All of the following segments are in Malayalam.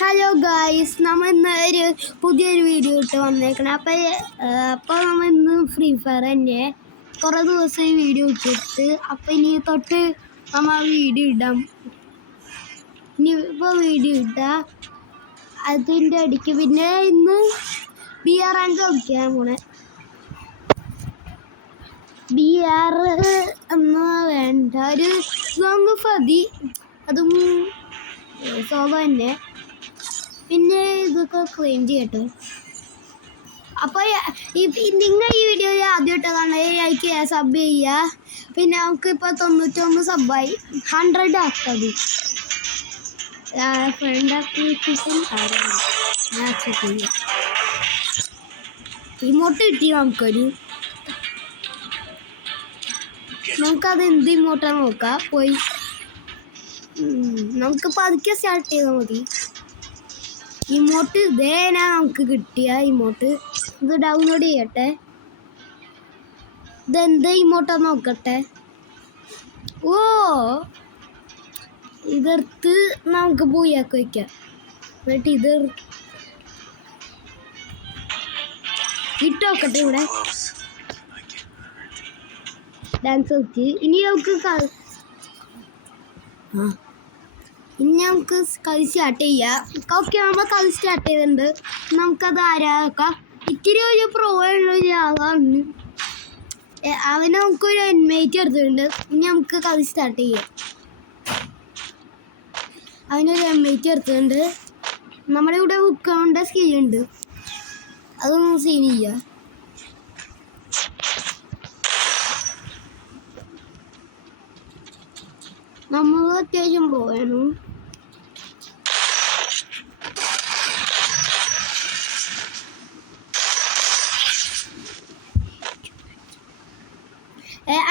ഹലോ ഗായ്സ്, നമ്മൾ ഇന്ന് ഒരു പുതിയൊരു വീഡിയോ ഇട്ട് വന്നേക്കണം. അപ്പോൾ നമ്മൾ ഇന്ന് ഫ്രീ ഫയർ തന്നെ കുറേ ദിവസം വീഡിയോ ഇട്ടിട്ട് അപ്പോൾ ഇനി തൊട്ട് നമ്മൾ വീഡിയോ ഇടാം. ഇനിയിപ്പോൾ വീഡിയോ ഇട്ടാൽ അതിൻ്റെ ഇടയ്ക്ക് പിന്നെ ഇന്ന് BR റാങ്ക് കളിക്കാൻ പോണേ. BR എന്ന് വേണ്ട, ഒരു സോങ് മതി, അതും സോളോ തന്നെ. പിന്നെ ഇതൊക്കെ ക്ലെയിം ചെയ്യട്ടെ. അപ്പോൾ നിങ്ങൾ ഈ വീഡിയോയിൽ ആദ്യമായിട്ട് കാണുക, സബ് ചെയ്യുക. പിന്നെ നമുക്കിപ്പോൾ 99 സബ്ബായി, 100 ആക്കത് ഫ്രണ്ട് ആപ്ലിക്കേഷൻ ഇമോട്ട് കിട്ടി. നമുക്കത് എന്ത് ഇമോട്ടാന്ന് നോക്കാം. പോയി നമുക്ക് പതുക്കെ സ്റ്റാർട്ട് ചെയ്താൽ മതി. ഇമോട്ട് ഇതേനാ നമുക്ക് കിട്ടിയ ഇമോട്ട്. ഇത് ഡൗൺലോഡ് ചെയ്യട്ടെ. ഇതെന്ത് ഇമോട്ടാന്ന് നോക്കട്ടെ. ഓ, ഇതെടുത്ത് നമുക്ക് പൂയാക്കി വയ്ക്കാം. എന്നിട്ട് ഇത് ഇട്ട് നോക്കട്ടെ. ഇവിടെ ഡാൻസ് വെച്ച് ഇനി നമുക്ക് കളി സ്റ്റാർട്ട് ചെയ്യാം. ഓക്കെ, നമ്മൾ കളി സ്റ്റാർട്ട് ചെയ്തിട്ടുണ്ട്. നമുക്കത് ആരാക്കാം. ഇത്തിരി ഒരു പ്രോ ഉള്ള ഒരാളാണ്. അവനെ നമുക്കൊരു എൻമേറ്റ് എടുത്തിട്ടുണ്ട്. ഇനി നമുക്ക് കളി സ്റ്റാർട്ട് ചെയ്യാം. അവനൊരു എൻമേറ്റ് എടുത്തിട്ടുണ്ട്. നമ്മുടെ ഇവിടെ ഉക്കൗണ്ട സ്കില്ലുണ്ട്, അതൊന്നും സീൻ ചെയ്യാം. നമ്മൾ അത്യാവശ്യം പോയാണ്.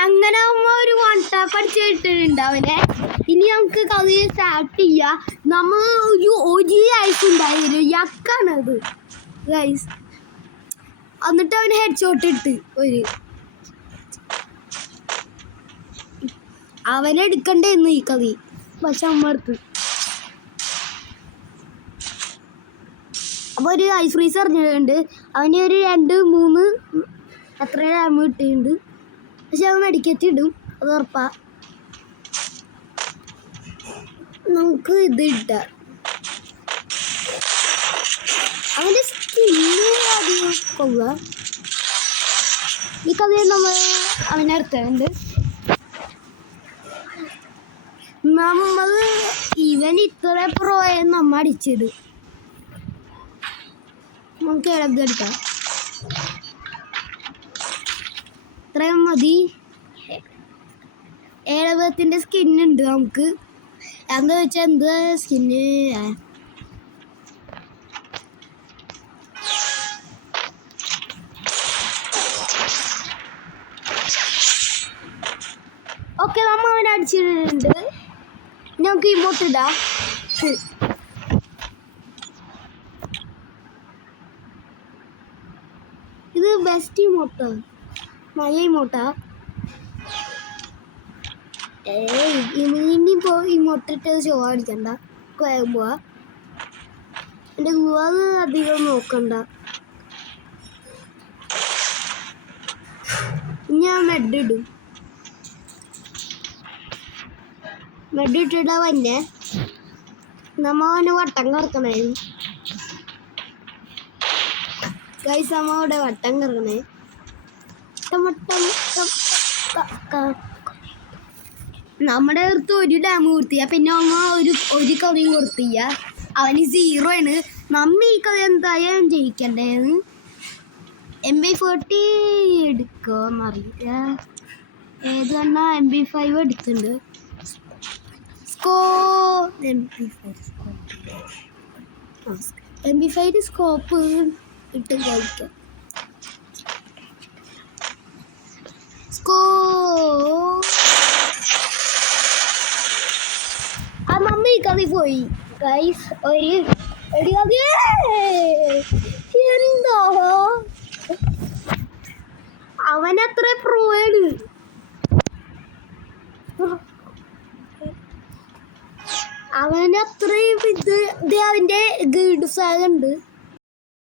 അങ്ങനെ ആകുമ്പോൾ ഒരു 1 ടാപ്പ് അടിച്ചിട്ടുണ്ട് അവനെ. ഇനി നമുക്ക് കളി സ്റ്റാർട്ട് ചെയ്യാം. നമ്മൾ ഒരു ലൈഫ് ഉണ്ടായിരുന്നു, യക്കാണത് ഗൈസ്. എന്നിട്ട് അവന് ഹെഡ് ഷോട്ട് ഇട്ട് അവനെടുക്കണ്ടേന്ന് ഈ കളി, പക്ഷെ അമ്മർത്ത്. അപ്പോൾ ഒരു ഐസ് ഫ്രീസ് അറിഞ്ഞിട്ടുണ്ട്. അവന് ഒരു 2-3 അത്ര ഡാമ് കിട്ടിയിട്ടുണ്ട്. പക്ഷെ അവൻ മെഡിക്കറ്റ് ഇടും, അത് ഉറപ്പാ. നമുക്ക് ഇത് ഇട്ടാം. അവൻ്റെ സ്കില്ല് അധികം കൊള്ളുക. ഈ കളിയിൽ നമ്മൾ അവനെ എടുത്തിട്ടുണ്ട്. നമ്മൾ ഇവൻ ഇത്ര പ്രോയെ നമ്മ അടിച്ചത്. നമുക്ക് ഇടതെടുക്കാം, ഇത്രയും മതി. 70 സ്കിന്നുണ്ട് നമുക്ക്. എന്താ വെച്ചാൽ എന്ത് സ്കിന്ന്. ഓക്കെ, നമ്മ അവനെ അടിച്ചിട്ടുണ്ട്. നമുക്ക് ഇമോട്ട് ഇടാം. ഇത് ബെസ്റ്റ് ഇമോട്ടാ, മഴ ഇമോട്ടാ. ഇനിയിപ്പോ ഇമോട്ടിട്ട് ഷോ അടിക്കണ്ട, വേഗം പോവാ. എൻ്റെ അത് അധികം നോക്കണ്ട. ഞാൻ മെഡ് ഇടും. മെഡ് ഇട്ടിട്ടാ വന്നെ. നമ്മ അവന് വട്ടം കറക്കണേ ഗൈസ്. നമ്മ അവിടെ വട്ടം കറക്കണേ. നമ്മുടെ അടുത്ത് ഒരു ഡാം കൊടുത്തിയ, പിന്നെ അമ്മ ഒരു കളിയും കൊടുത്തിയ. അവന് 0 ആണ്. നമ്മ ഈ കളി എന്തായാലും ജയിക്കണ്ടേന്ന്. MB40 എടുക്കുമെന്നറിയില്ല. ഏത് കണ്ടാ MB5 എടുക്കുന്നുണ്ട്. MB5 സ്കോപ്പ് ഇട്ട് കളിക്കാം. മമ്മി കളി പോയി ഗൈസ്. എന്തോ അവനത്ര പ്രോയാണ്. അവനത്രയും ഇത് അവന്റെ ഗൈഡ് സാഗ് ഉണ്ട്.